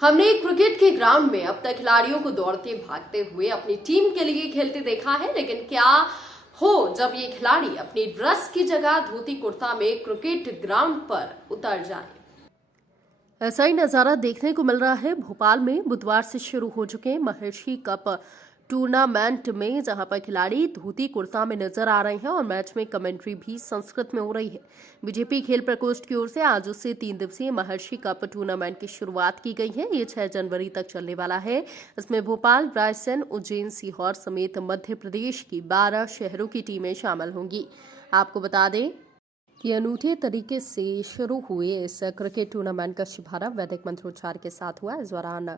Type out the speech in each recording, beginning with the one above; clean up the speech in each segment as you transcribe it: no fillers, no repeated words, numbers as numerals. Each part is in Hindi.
हमने क्रिकेट के ग्राउंड में अब तक खिलाड़ियों को दौड़ते भागते हुए अपनी टीम के लिए खेलते देखा है, लेकिन क्या हो जब ये खिलाड़ी अपनी ड्रेस की जगह धोती कुर्ता में क्रिकेट ग्राउंड पर उतर जाए। ऐसा ही नजारा देखने को मिल रहा है भोपाल में बुधवार से शुरू हो चुके महर्षि कप टूर्नामेंट में, जहां पर खिलाड़ी धोती कुर्ता में नजर आ रहे हैं और मैच में कमेंट्री भी संस्कृत में हो रही है। बीजेपी खेल प्रकोष्ठ की ओर से आज से 3 दिवसीय महर्षि कप टूर्नामेंट की शुरुआत की गई है। ये 6 जनवरी तक चलने वाला है। इसमें भोपाल, रायसेन, उज्जैन, सीहोर समेत मध्य प्रदेश की 12 शहरों की टीमें शामिल होंगी। आपको बता दें कि अनूठे तरीके से शुरू हुए इस क्रिकेट टूर्नामेंट का शुभारंभ वैदिक मंत्रोच्चार के साथ हुआ। इस दौरान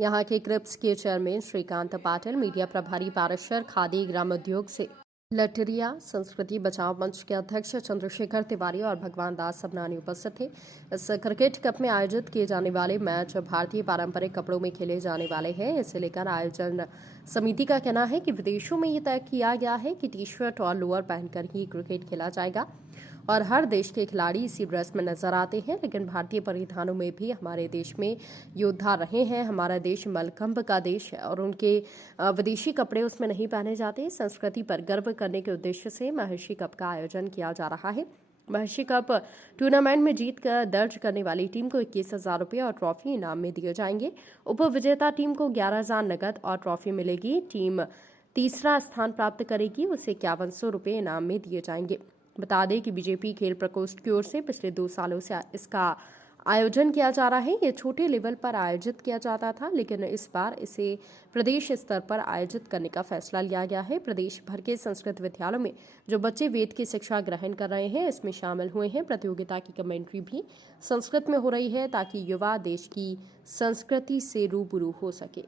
यहां के क्रिप्स के चेयरमैन श्रीकांत पाटिल, मीडिया प्रभारी पारशर, खादी ग्राम उद्योग से लटरिया, संस्कृति बचाव मंच के अध्यक्ष चंद्रशेखर तिवारी और भगवान दास सबनानी उपस्थित थे। इस क्रिकेट कप में आयोजित किए जाने वाले मैच भारतीय पारंपरिक कपड़ों में खेले जाने वाले हैं। इसे लेकर आयोजन समिति का कहना है कि विदेशों में ये तय किया गया है कि टी शर्ट और लोअर पहनकर ही क्रिकेट खेला जाएगा और हर देश के खिलाड़ी इसी ड्रेस में नजर आते हैं, लेकिन भारतीय परिधानों में भी हमारे देश में योद्धा रहे हैं। हमारा देश मलखंभ का देश है और उनके विदेशी कपड़े उसमें नहीं पहने जाते। संस्कृति पर गर्व करने के उद्देश्य से महर्षि कप का आयोजन किया जा रहा है। महर्षि कप टूर्नामेंट में जीत कर दर्ज करने वाली टीम को 21,000 रुपये और ट्रॉफी इनाम में दिए जाएंगे। उप विजेता टीम को 11,000 नकद और ट्रॉफी मिलेगी। टीम तीसरा स्थान प्राप्त करेगी, उसे 5100 रुपये इनाम में दिए जाएंगे। बता दें कि बीजेपी खेल प्रकोष्ठ की ओर से पिछले 2 सालों से इसका आयोजन किया जा रहा है। ये छोटे लेवल पर आयोजित किया जाता था, लेकिन इस बार इसे प्रदेश स्तर पर आयोजित करने का फैसला लिया गया है। प्रदेश भर के संस्कृत विद्यालयों में जो बच्चे वेद की शिक्षा ग्रहण कर रहे हैं इसमें शामिल हुए हैं। प्रतियोगिता की कमेंट्री भी संस्कृत में हो रही है ताकि युवा देश की संस्कृति से रूबरू हो सके।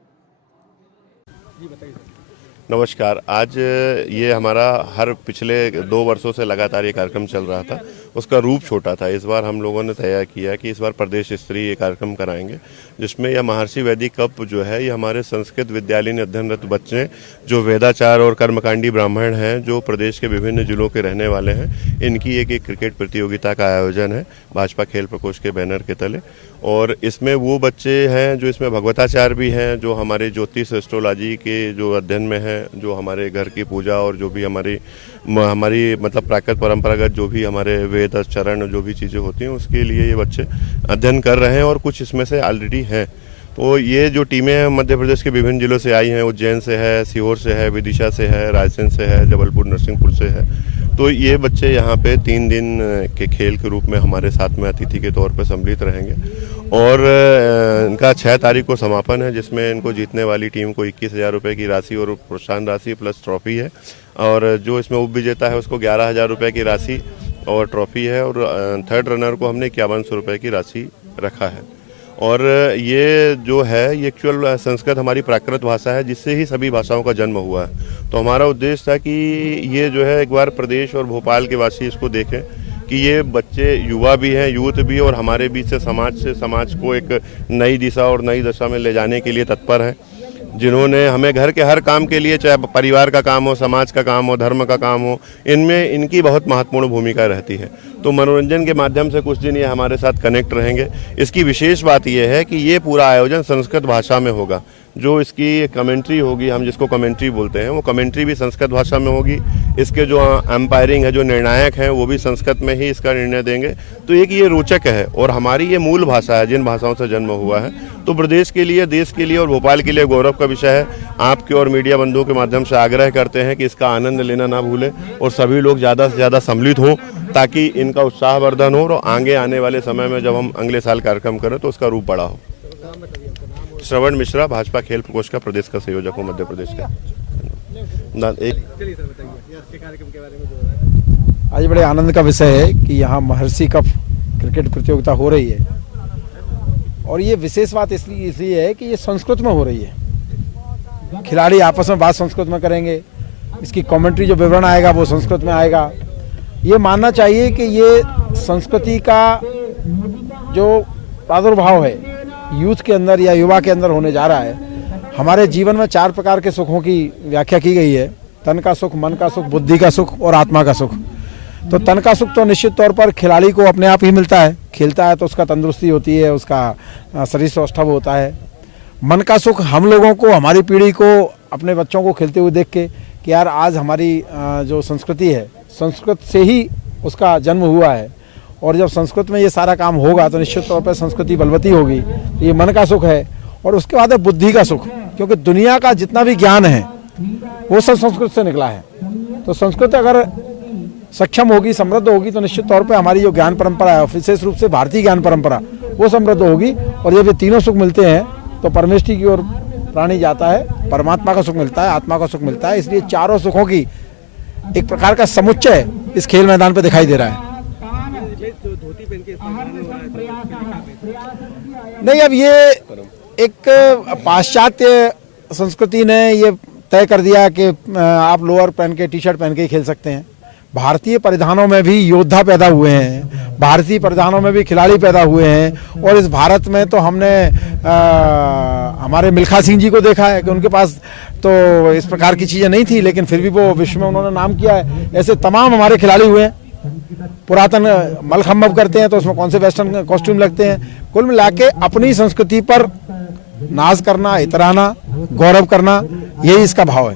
नमस्कार। आज ये हमारा हर पिछले 2 वर्षों से लगातार ये कार्यक्रम चल रहा था, उसका रूप छोटा था। इस बार हम लोगों ने तय किया कि इस बार प्रदेश स्तरीय ये कार्यक्रम कराएंगे, जिसमें यह महर्षि वैदिक कप जो है ये हमारे संस्कृत विद्यालय में अध्ययनरत बच्चे जो वेदाचार और कर्मकांडी ब्राह्मण हैं, जो प्रदेश के विभिन्न जिलों के रहने वाले हैं, इनकी एक क्रिकेट प्रतियोगिता का आयोजन है भाजपा खेल प्रकोष्ठ के बैनर के तले। और इसमें वो बच्चे हैं जो इसमें भगवताचार्य भी हैं, जो हमारे ज्योतिष एस्ट्रोलॉजी के जो अध्ययन में हैं, जो हमारे घर की पूजा और जो भी हमारी मतलब प्राकृत परंपरागत जो भी हमारे वेद चरण जो भी चीज़ें होती हैं उसके लिए ये बच्चे अध्ययन कर रहे हैं और कुछ इसमें से ऑलरेडी हैं। तो ये जो टीमें हैं मध्य प्रदेश के विभिन्न जिलों से आई हैं, उज्जैन से है, सीहोर से है, विदिशा से है, रायसेन से है, जबलपुर नरसिंहपुर से है। तो ये बच्चे यहाँ पे 3 दिन के खेल के रूप में हमारे साथ में अतिथि के तौर पर सम्मिलित रहेंगे और इनका 6 तारीख को समापन है, जिसमें इनको जीतने वाली टीम को 21,000 रुपये की राशि और प्रोत्साहन राशि प्लस ट्रॉफी है, और जो इसमें उप विजेता है उसको 11,000 रुपये की राशि और ट्रॉफी है, और थर्ड रनर को हमने 5100 रुपये की राशि रखा है। और ये जो है ये एक्चुअल संस्कृत हमारी प्राकृत भाषा है, जिससे ही सभी भाषाओं का जन्म हुआ है। तो हमारा उद्देश्य था कि ये जो है एक बार प्रदेश और भोपाल के वासी इसको देखें कि ये बच्चे युवा भी हैं, यूथ भी, और हमारे बीच से समाज को एक नई दिशा और नई दशा में ले जाने के लिए तत्पर हैं, जिन्होंने हमें घर के हर काम के लिए, चाहे परिवार का काम हो, समाज का काम हो, धर्म का काम हो, इनमें इनकी बहुत महत्वपूर्ण भूमिका रहती है। तो मनोरंजन के माध्यम से कुछ दिन ये हमारे साथ कनेक्ट रहेंगे। इसकी विशेष बात यह है कि ये पूरा आयोजन संस्कृत भाषा में होगा। जो इसकी कमेंट्री होगी, हम जिसको कमेंट्री बोलते हैं, वो कमेंट्री भी संस्कृत भाषा में होगी। इसके जो एम्पायरिंग है, जो निर्णायक हैं, वो भी संस्कृत में ही इसका निर्णय देंगे। तो एक ये रोचक है और हमारी ये मूल भाषा है, जिन भाषाओं से जन्म हुआ है। तो प्रदेश के लिए, देश के लिए और भोपाल के लिए गौरव का विषय है। आपके और मीडिया बंधुओं के माध्यम से आग्रह करते हैं कि इसका आनंद लेना ना भूलें और सभी लोग ज़्यादा से ज़्यादा सम्मिलित हों, ताकि इनका उत्साहवर्धन हो और आगे आने वाले समय में जब हम अगले साल कार्यक्रम करें तो उसका रूप बड़ा हो। श्रवण मिश्रा, भाजपा खेल प्रकोष्ठ का प्रदेश का संयोजक हूँ मध्य प्रदेश का। आज बड़े आनंद का विषय है कि यहाँ महर्षि कप क्रिकेट प्रतियोगिता हो रही है, और ये विशेष बात इसलिए है कि ये संस्कृत में हो रही है। खिलाड़ी आपस में बात संस्कृत में करेंगे, इसकी कमेंट्री जो विवरण आएगा वो संस्कृत में आएगा। ये मानना चाहिए कि ये संस्कृति का जो प्रादुर्भाव है यूथ के अंदर या युवा के अंदर होने जा रहा है। हमारे जीवन में 4 प्रकार के सुखों की व्याख्या की गई है: तन का सुख, मन का सुख, बुद्धि का सुख और आत्मा का सुख। तो तन का सुख तो निश्चित तौर पर खिलाड़ी को अपने आप ही मिलता है, खेलता है तो उसका तंदुरुस्ती होती है, उसका शरीर स्वस्थ होता है। मन का सुख हम लोगों को, हमारी पीढ़ी को, अपने बच्चों को खेलते हुए देख के कि यार आज हमारी जो संस्कृति है, संस्कृत से ही उसका जन्म हुआ है, और जब संस्कृत में ये सारा काम होगा तो निश्चित तौर पर संस्कृति बलवती होगी। ये मन का सुख है। और उसके बाद है बुद्धि का सुख, क्योंकि दुनिया का जितना भी ज्ञान है वो सब संस्कृत से निकला है। तो संस्कृत अगर सक्षम होगी, समृद्ध होगी, तो निश्चित तौर पे हमारी जो ज्ञान परंपरा है, विशेष रूप से भारतीय ज्ञान परंपरा, वो समृद्ध होगी। और जब ये तीनों सुख मिलते हैं तो परमेष्टि की ओर प्राणी जाता है, परमात्मा का सुख मिलता है, आत्मा का सुख मिलता है। इसलिए चारों सुखों की एक प्रकार का समुच्चय इस खेल मैदान पे दिखाई दे रहा है। नहीं, अब ये एक पाश्चात्य संस्कृति ने ये तय कर दिया कि आप लोअर पहन के, टी शर्ट पहन के ही खेल सकते हैं। भारतीय परिधानों में भी योद्धा पैदा हुए हैं, भारतीय परिधानों में भी खिलाड़ी पैदा हुए हैं। और इस भारत में तो हमने हमारे मिल्खा सिंह जी को देखा है कि उनके पास तो इस प्रकार की चीज़ें नहीं थी, लेकिन फिर भी वो विश्व में उन्होंने नाम किया है। ऐसे तमाम हमारे खिलाड़ी हुए हैं। पुरातन मलखम्ब करते हैं तो उसमें कौन से वेस्टर्न कॉस्ट्यूम लगते हैं। कुल मिला के अपनी संस्कृति पर नाज करना, इतराना, गौरव करना, यही इसका भाव है।